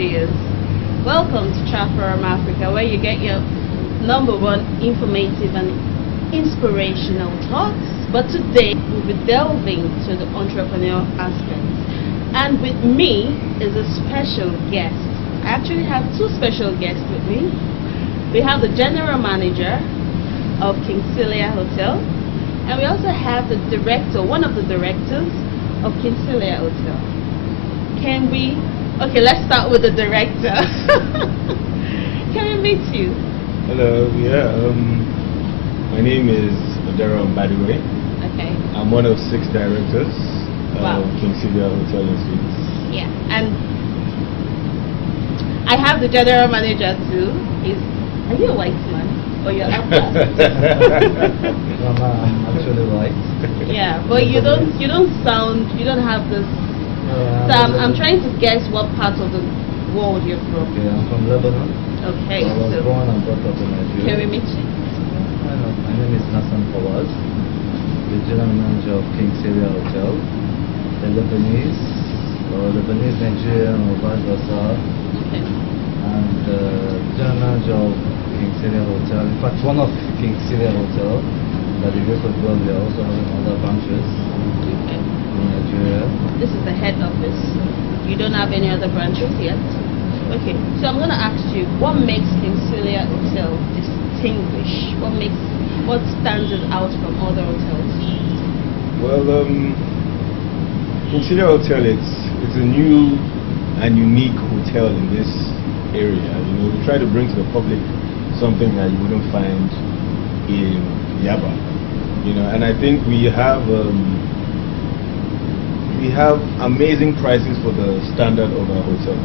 viewers. Welcome to Chatforum Africa, where you get your #1 informative and inspirational talks. But today we'll be delving to the entrepreneurial aspect. And with me is a special guest. I actually have two special guests with me. We have the general manager of Celia Hotel, and we also have the director, one of the directors of Celia Hotel. Okay, let's start with the director. Can we meet you? Hello, my name is Adara Mbadiwe. Okay. I'm one of 6 directors Wow. of Celia Hotel and Suites. Yeah, and I have the general manager too. Are you a white man or you're upper? I'm actually white. Yeah, but you don't have this. So I'm trying to guess what part of the world you're from. Okay, I'm from Lebanon. Okay, I was so born and brought up in Nigeria. can we meet you? I know. My name is Newsangle, the general manager of Celia Hotel. The Lebanese Nigerian or vice versa. Okay. And general manager of Celia Hotel. In fact, one of Celia Hotel. By the grace of God, we are also having other branches Okay. in Nigeria. This is the head office. You don't have any other branches yet? Okay, so I'm going to ask you, what makes Celia Hotel distinguished? What stands it out from other hotels? Well, Celia Hotel, it's a new and unique hotel in this area. We try to bring to the public something that you wouldn't find in Yaba. And I think we have amazing prices for the standard of our hotel.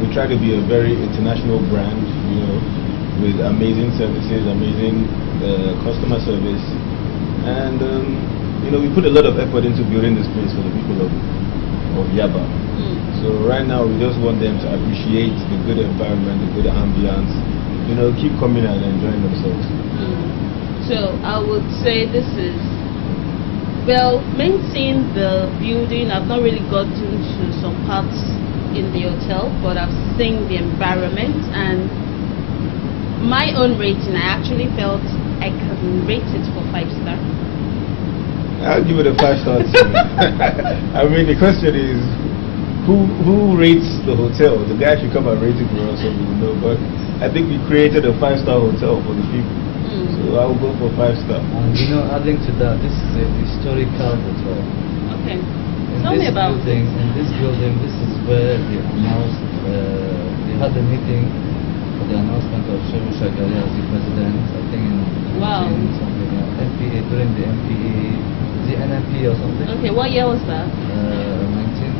We try to be a very international brand, with amazing services, amazing customer service, and we put a lot of effort into building this place for the people of Yaba. So right now we just want them to appreciate the good environment, the good ambience, keep coming and enjoying themselves. So I would say this is, well, maintaining the building. I've not really gotten to some parts in the hotel, but I've seen the environment, and my own rating, I actually felt I can rate it for 5 star. I'll give it a 5 star too. I mean, the question is, who rates the hotel? The guy should come and rate it for us so we will know. But I think we created a 5-star hotel for the people. So I will go for 5 star. And adding to that, this is a historical hotel. Okay. In Tell me about building, in this building, this is where they announced, they had a meeting for the announcement of Shehu Shagari as the president, I think in Wow. something, MPA, during the MPA, the NMP or something. Okay, what year was that? 19.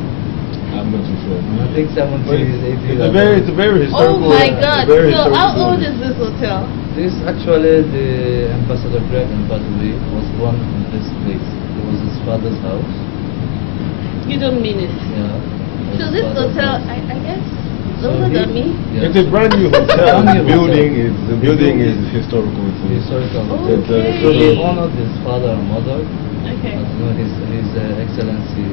I'm not too sure. I think 70s, 80s. It's a very historical. Oh my God! very So how historical old building. is this hotel? This actually, the Ambassador Greg Mbadiwe was born in this place. It was his father's house. You don't mean it. Yeah. So this hotel, I guess, So older he- than me. Yeah. It's a brand new hotel. Brand new The building hotel. is historical. Historical Oh, hotel. okay. So he honored his father and mother. Okay. His Excellency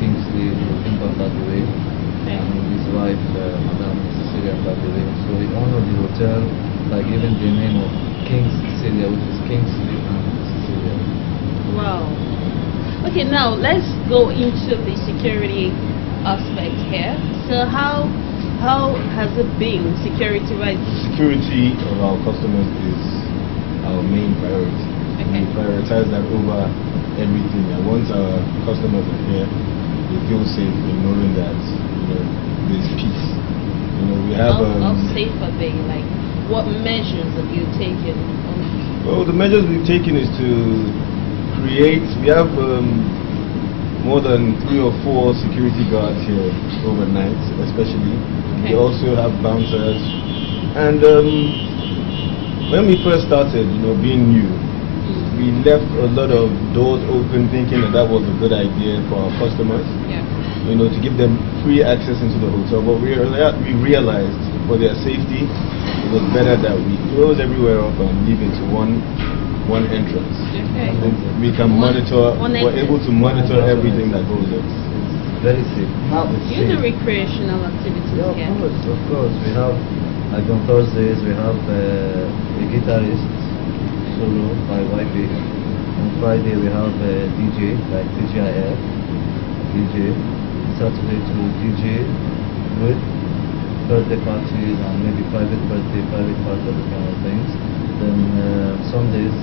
Kingsley Mbadiwe and his wife Madame Celia Mbadiwe. So he honored the hotel by giving the name of King Celia, which is Kingsley and Celia. Wow. Okay, now let's go into the security aspect here. So how has it been security-wise? Security of our customers is our main priority. Okay. We prioritize that over everything. And once our customers are here, they feel safe in knowing that there's peace. We have. How safe are they? Like, what measures have you taken? Well, the measures we've taken is to create. We have more than 3 or 4 security guards here overnight, especially. Okay. We also have bouncers. And when we first started, being new, we left a lot of doors open, thinking that was a good idea for our customers. Yeah. To give them free access into the hotel. But we realized for their safety, it was better that we close everywhere up and leave it to one entrance. Okay. And then we can monitor, we're exit. able to monitor everything that goes on. very safe. Now it's You do safe. recreational activities Yeah, here. of course. We have, like on Thursdays, we have a guitarist solo by YP. On Friday, we have a DJ, like DJIF, DJ. Saturday to DJ with birthday parties and maybe private birthday, private party, those kind of things. Then Sundays,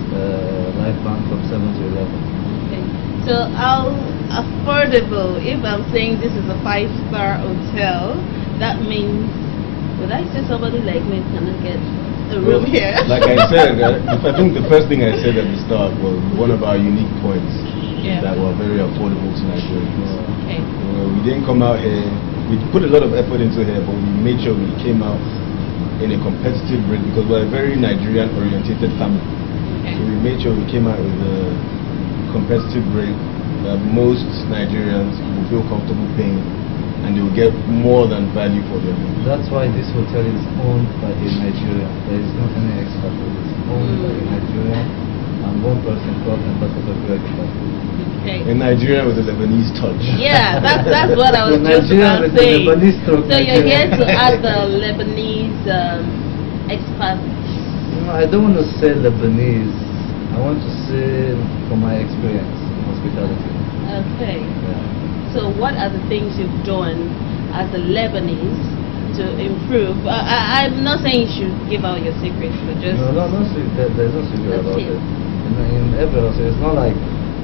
live band from 7 to 11. Okay. So how affordable, if I'm saying this is a 5-star hotel, that means, would I say somebody like me cannot get a room here? Like I said, I think the first thing I said at the start was one of our unique points that were very affordable to Nigerians. Okay. We didn't come out here, we put a lot of effort into here, but we made sure we came out in a competitive rate because we're a very Nigerian orientated family. Okay. So we made sure we came out with a competitive rate that most Nigerians will feel comfortable paying, and they will get more than value for their money. That's why this hotel is owned by a Nigerian. There is not any extra. It's owned by a Nigerian, and one person called Ambassador Greg. Okay. In Nigeria with a Lebanese touch. Yeah, that's what I was The just Nigerian about with saying. the Lebanese stroke So you're here Nigerian. to add the Lebanese expat. No, I don't want to say Lebanese. I want to say from my experience in hospitality. Okay. Yeah. So what are the things you've done as a Lebanese to improve? I'm not saying you should give out your secrets, but just... No, there's no secret Let's about hear. it. In every hotel, it's not like,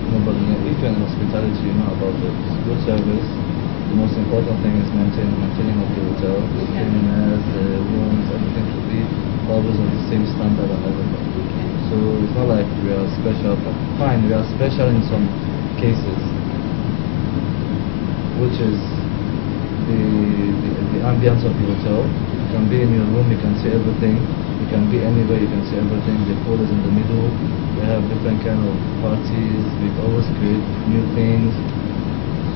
but if you're in hospitality, you know about it. It's good service. The most important thing is maintaining of the hotel. The cleanliness, the rooms, everything should be always on the same standard and everything. Okay. So it's not like we are special. Fine, we are special in some cases, which is the ambience of the hotel. You can be in your room, you can see everything. You can be anywhere, you can see everything. The food is in the middle. We have different kind of parties. We always create new things.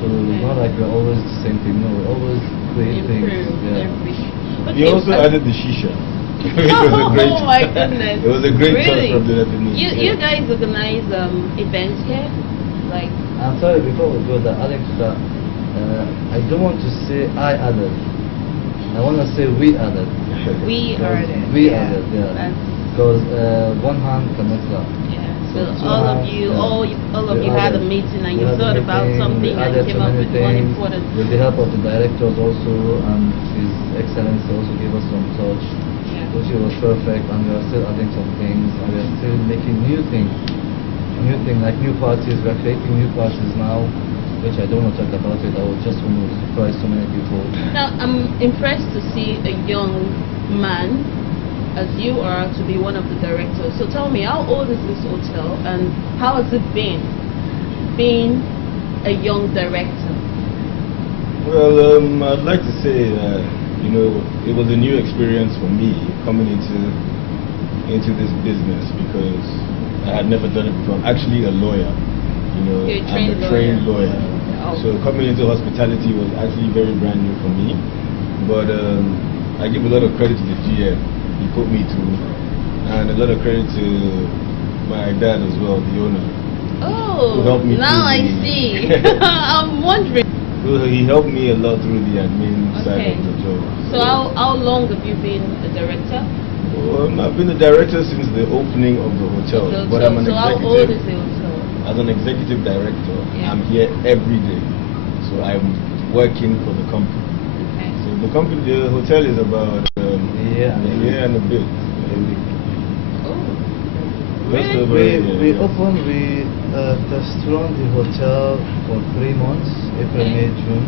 So it's not like we're always the same thing. No, we always create things. Yeah. He also added the shisha. It was a great, Oh my goodness. It was a great Really? touch from the Lebanese. You guys organize events here? Like... I'm sorry, before we go there, Alex, I don't want to say I added. I want to say we added. We are there. We added, yeah. Because one hand cannot clap. Yeah. So two all of hands, you, yeah. all of We you had a added. meeting and We you had a thought about meeting, something we and added came so up many with one things. important. With the help of the directors also, and His Excellency also gave us some touch, Yeah. which was perfect, and we are still adding some things, and we are still making new things. Like new parties. We are creating new parties now, which I don't want to talk about it. I would just want to surprise so many people. Now I'm impressed to see a young man as you are to be one of the directors. So tell me, how old is this hotel and how has it been being a young director? Well, I'd like to say, it was a new experience for me coming into this business because I had never done it before. I'm actually a lawyer. You're a I'm a trained trained lawyer. Oh. So coming into hospitality was actually very brand new for me. But I give a lot of credit to the GM. He put me through, and a lot of credit to my dad as well, the owner. Who helped Oh, me now I through see. I'm wondering. Well, he helped me a lot through the admin side Okay. of the job. So how long have you been a director? I've been a director since the opening of the hotel, So but I'm an how old is executive. the hotel? As an executive director, Yeah. I'm here every day, so I'm working for the company. Okay. So the hotel is about a Yeah. year and a bit. Oh, Just really? over a year, We yes. opened, we run the hotel for 3 months, April, Okay. May, June.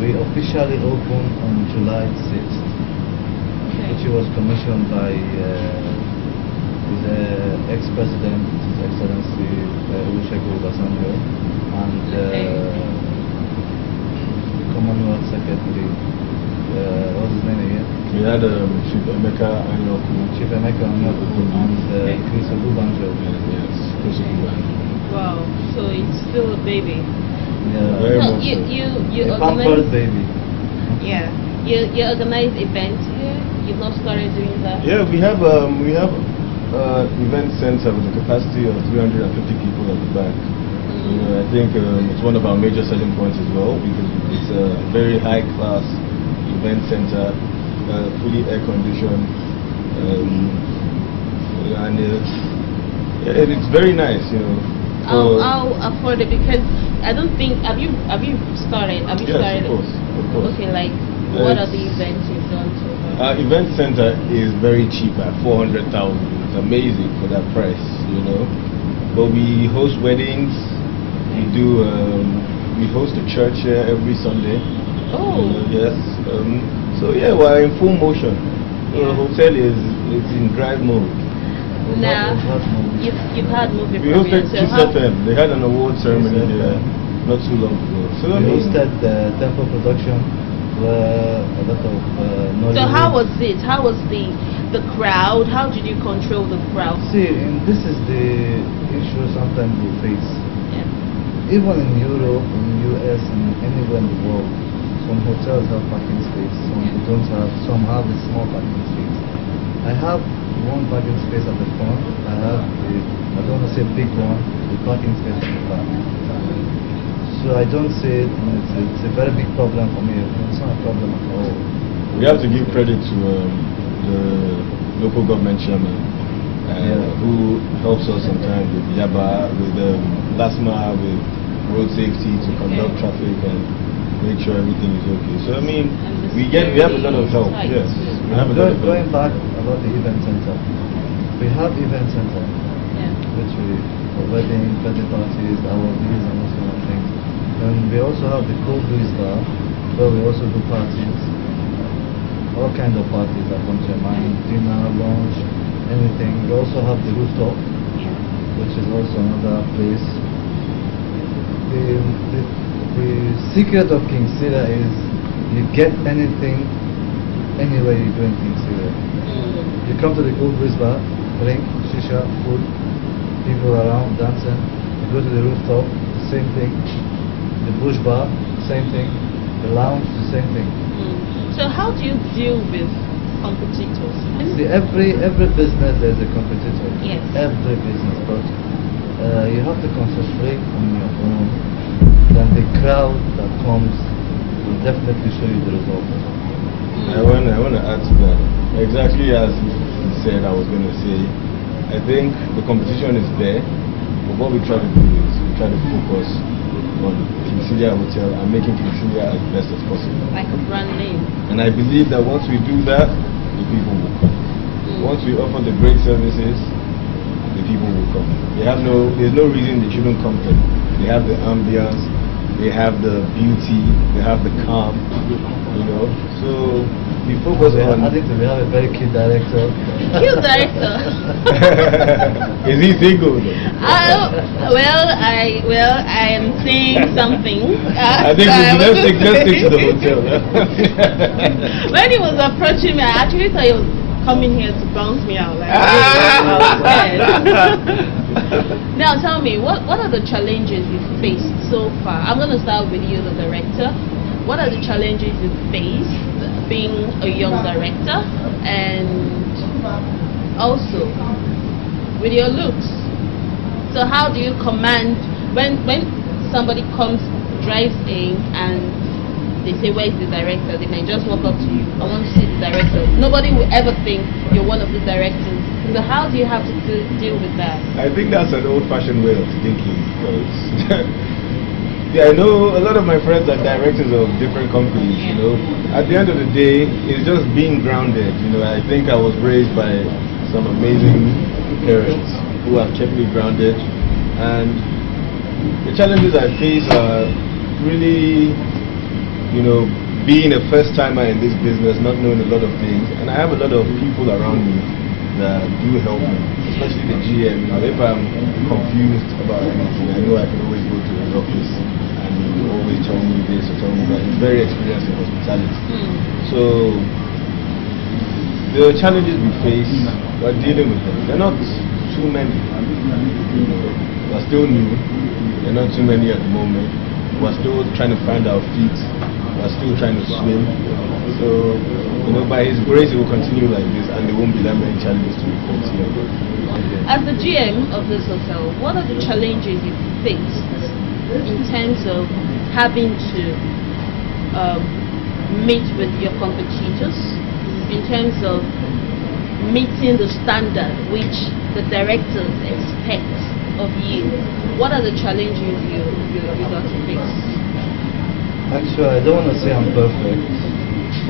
We officially opened on July 6th, which Okay. was commissioned by the ex-president, His Excellency Olusegun Obasanjo, and Commonwealth Secretary, what's his name again? We had Chief Emeka Anyoku. Chief Emeka Onyeokwu and Chris Ogubanjo. Yes, Chris Ogubanjo. Wow. So it's still a baby. Yeah. Very So much you A pampered organize. baby. Yeah. You organize events here. You've not started doing that. Yeah, we have event center with a capacity of 350 people at the back. You know, I think it's one of our major selling points as well because it's a very high-class event center, fully air-conditioned, and it's very nice. You know. I'll afford it because I don't think have you started? Have you yes, started? Of course. Okay, like what are the events you've done so far? Our event center is very cheap at 400,000. It's amazing for that price, you know. But we host weddings. We do. We host a church here every Sunday. Oh. Yes. So yeah, we're in full motion. The hotel is in drive mode. Now, you've had movie We hosted premieres. Kiss FM. They had an award ceremony there not too long ago. So We hosted the Temple production where a lot of So how was it? How was the crowd? How did you control the crowd? See, and this is the issue sometimes we face. Yeah. Even in Europe, in US, and anywhere in the world, some hotels have parking space, some they don't have, some have a small parking space. I have one parking space at the front, I don't want to say big one, the parking space at the back. So I don't say it's a very big problem for me, it's not a problem at all. we have to give credit to the local government chairman who helps us sometimes with Yaba, with LASMA, with road safety to conduct traffic and make sure everything is okay. So I mean, we have a lot of help. Yes, we have a lot of help. Going back about the event center, we have event center, which for wedding, birthday parties, awardees, and all sort of things. And we also have the cold breeze bar, where we also do parties, all kinds of parties that come to your mind, dinner, lunch, anything. We also have the rooftop, which is also another place. The secret of King Celia is you get anything anywhere you do in King Celia. You come to the cold breeze bar, drink, shisha, food, people around dancing. You go to the rooftop, the same thing. The bush bar, same thing. The lounge, the same thing. So how do you deal with competitors? See, every business there's a competitor. Yes. Every business, but you have to concentrate on your own. Then the crowd that comes will definitely show you the result. I want to add to that. Exactly as you said, I was going to say, I think the competition is there, but what we try to do is we try to focus on King Celia Hotel and making King Celia as best as possible. Like a brand name. And I believe that once we do that, the people will come. Once we offer the great services, the people will come. There's no reason they shouldn't come here. They have the ambience, they have the beauty, they have the calm, you know. So we focus on. I think we have a very cute director. Cute director. Is he single? I am seeing something. I think let's stick to the hotel. When he was approaching me, I actually thought he was coming here to bounce me out. Like, now tell me, what are the challenges you've faced so far? I'm going to start with you, the director. What are the challenges you've faced being a young director, and also with your looks? So how do you command when somebody drives in and they say, where is the director? They can just walk up to you, I want to see the director. Nobody will ever think you're one of the directors. So how do you have to deal with that? I think that's an old-fashioned way of thinking, because I know a lot of my friends are directors of different companies, you know. At the end of the day, it's just being grounded, you know. I think I was raised by some amazing parents who have kept me grounded, and the challenges I face are really, you know, being a first-timer in this business, not knowing a lot of things, and I have a lot of people around me that do help me, especially the GM. You know, if I'm confused about anything, I know I can always go to his office and he will always tell me this or tell me that. He's very experienced in hospitality. So the challenges we face, we're dealing with them. They're not too many. You know, we're still new. They're not too many at the moment. We're still trying to find our feet. We're still trying to swim. So, you know, by His grace, it will continue like this, and there won't be that many challenges to report here. As the GM of this hotel, what are the challenges you faced in terms of having to meet with your competitors, in terms of meeting the standard which the directors expect of you? What are the challenges you got to face? Actually, I don't want to say I'm perfect,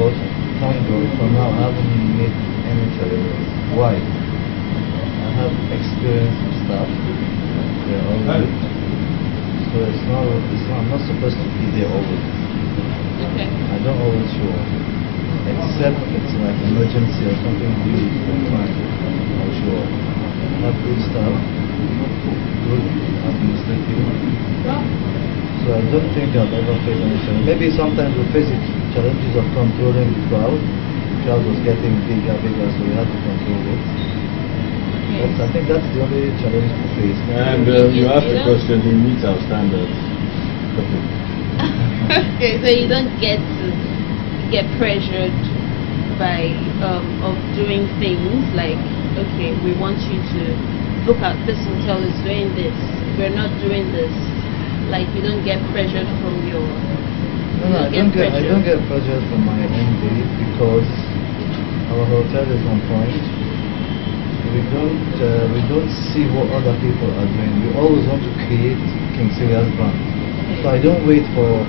but thank God for now I haven't met any challenges. Why? I have experience in stuff. They're all good. So I'm not supposed to be there always. Okay. I don't always show up. Except it's like emergency or something huge or crime, I'll show up. I have good staff, good administrative. So I don't think I've ever faced any challenge. Maybe sometimes we face challenges of controlling the crowd. The crowd was getting bigger, so we had to control it. Okay. But I think that's the only challenge we face. And you asked the question, he meets our standards. Okay, so you don't get pressured by of doing things like, okay, we want you to look at this hotel is doing this, we're not doing this. Like, you don't get pressured from your... No, I don't get pressured from my MD because our hotel is on point. We don't see what other people are doing. We always want to create King Celia's brand. So I don't wait for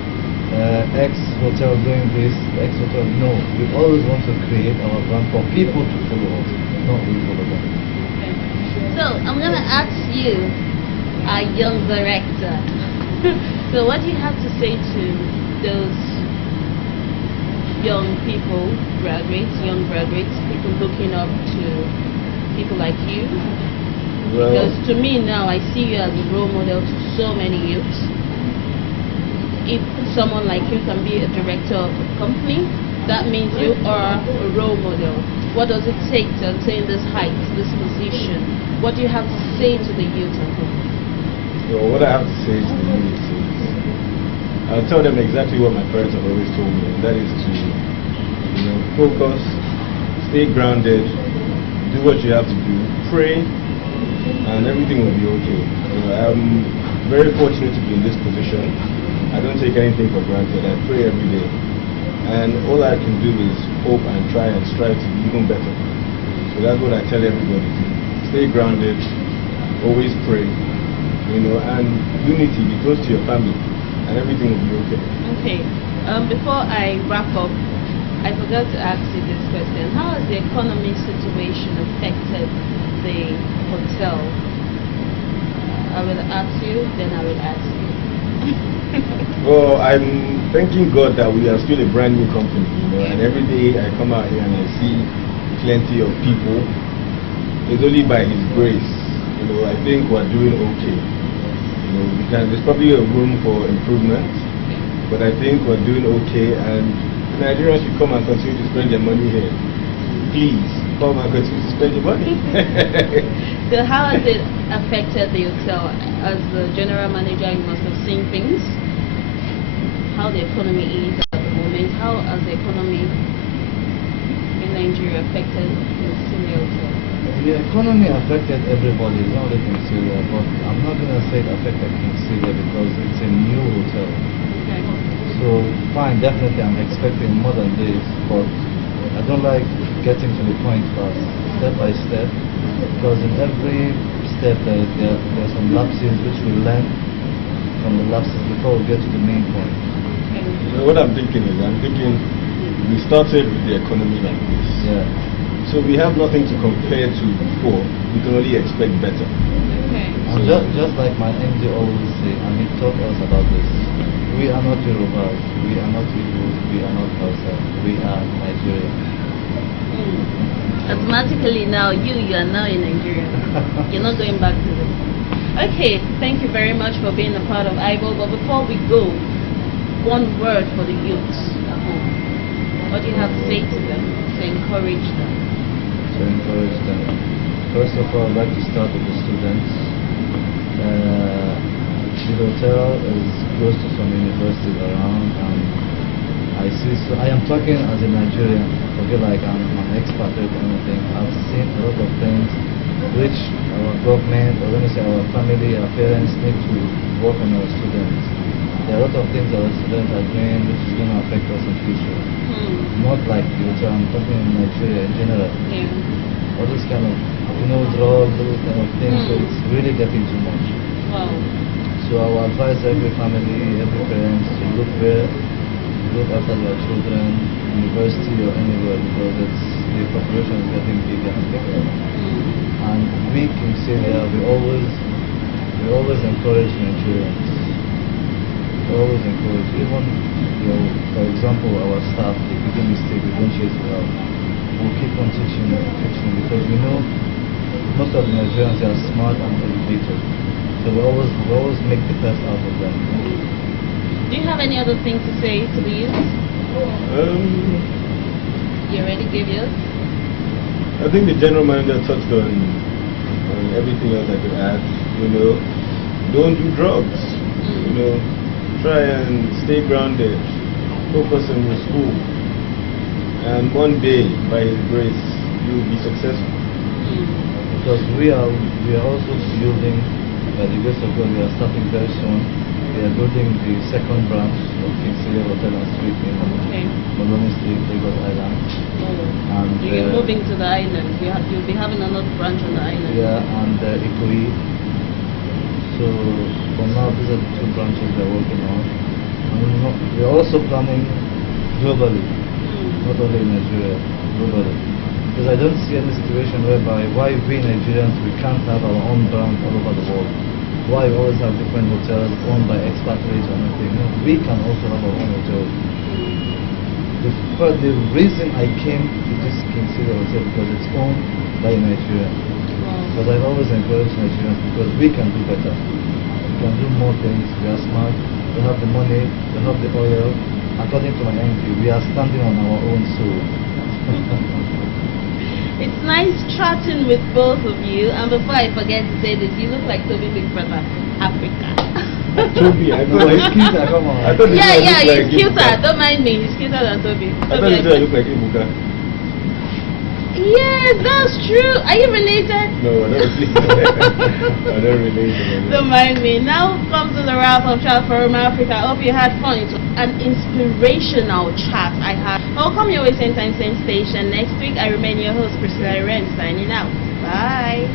X hotel doing this, X hotel. No, we always want to create our brand for people to follow us, not we follow them. Okay. So I'm gonna ask you, our young director. So what do you have to say to those young people, young graduates, people looking up to people like you? Well, Because to me now, I see you as a role model to so many youths. If someone like you can be a director of a company, that means you are a role model. What does it take to attain this height, this position? What do you have to say to the youth and company? well, what I have to say to the youth is, I'll tell them exactly what my parents have always told me, and that is to, focus, stay grounded, do what you have to do, pray, and everything will be okay. I'm very fortunate to be in this position. I don't take anything for granted. I pray every day. And all I can do is hope and try and strive to be even better. So that's what I tell everybody. Stay grounded, always pray, and unity, be close to your family, and everything will be okay. Okay. Before I wrap up, I forgot to ask you this question. How has the economic situation affected the hotel? I will ask you, then I will ask you. Well, I'm thanking God that we are still a brand new company, and every day I come out here and I see plenty of people. It's only by His grace. I think we're doing okay. There's probably a room for improvement, but I think we're doing okay, and Nigerians should come and continue to spend their money here. Please, come and continue to spend your money. So how has it affected the hotel? As the general manager, you must have seen things. How the economy is at the moment. How has the economy in Nigeria affected the Celia hotel? The economy affected everybody, not only King Celia, but I'm not going to say it affected King Celia because it's a new hotel. Okay. So fine, definitely I'm expecting more than this, but I don't like getting to the point fast, step by step, because in every step there are some lapses which we learn from the lapses before we get to the main point. Okay. What I'm thinking we started with the economy like this. Yeah. So we have nothing to compare to before. We can only expect better. Okay. And just like my MD always say, and he taught us about this, we are not Yorubas, we are not Igbos, we are not Hausa, we are Nigeria. Automatically now, you are now in Nigeria. You're not going back to them. Okay, thank you very much for being a part of IVO. But before we go, one word for the youths at home. What do you have to say to them to encourage them? To encourage them. First of all, I'd like to start with the students. The hotel is close to some universities around, and I am talking as a Nigerian. Forget like I'm an expert or anything. I've seen a lot of things which our government, or let me say our family, our parents need to work on our students. There are a lot of things our students are doing which is going to affect us in future. Not like you, so I'm talking in Nigeria in general. Yeah. All this kind of, drugs, those kind of things, so it's really getting too much. Wow. So I will advise every family, every parent to look after their children, university or anywhere, because the population is getting bigger and bigger. And we in Celia, we always encourage Nigerians. We always encourage, even for example, our staff, if we do mistake, we don't chase it out. We'll keep on teaching, because we know most of the Nigerians are smart and educated. So we always make the best out of them. Do you have any other thing to say to the youth? You already gave yours? I think the general manager touched on everything else I could add. Don't do drugs. Try and stay grounded. Focus on your school. And one day, by His grace, you will be successful. Because we are also building, by the grace of God, we are starting very soon. We are building the second branch of King Celia Hotel and Suite in Maloney Street, Lagos Island. And you're moving to the island. You'll be having another branch on the island. Yeah, and Ikoyi. So for now, these are the two branches we are working on. And we are also planning globally, not only in Nigeria, globally. Because I don't see any situation whereby why we Nigerians we can't have our own brand all over the world. Why we always have different hotels owned by expatriates or anything. No, we can also have our own hotels. The reason I came to this King Celia Hotel because it's owned by a Nigerian. Because I've always encouraged Nigerians because we can do better. We can do more things. We are smart. We have the money. We have the oil. According to my MD, we are standing on our own soul. It's nice chatting with both of you. And before I forget to say this, you look like Toby Big Brother Africa. Toby, I thought he's cuter, come on. He's cuter. Don't mind me. He's cuter than Toby. I thought you look like Ibuka. Yes, that's true. Are you related? No, I don't relate. I don't relate. Don't mind me. Now comes to the wrap of Chatforum Africa. I hope you had fun. It was an inspirational chat I had. I'll come your way same time, same station next week. I remain your host, Priscilla Ren, signing out. Bye.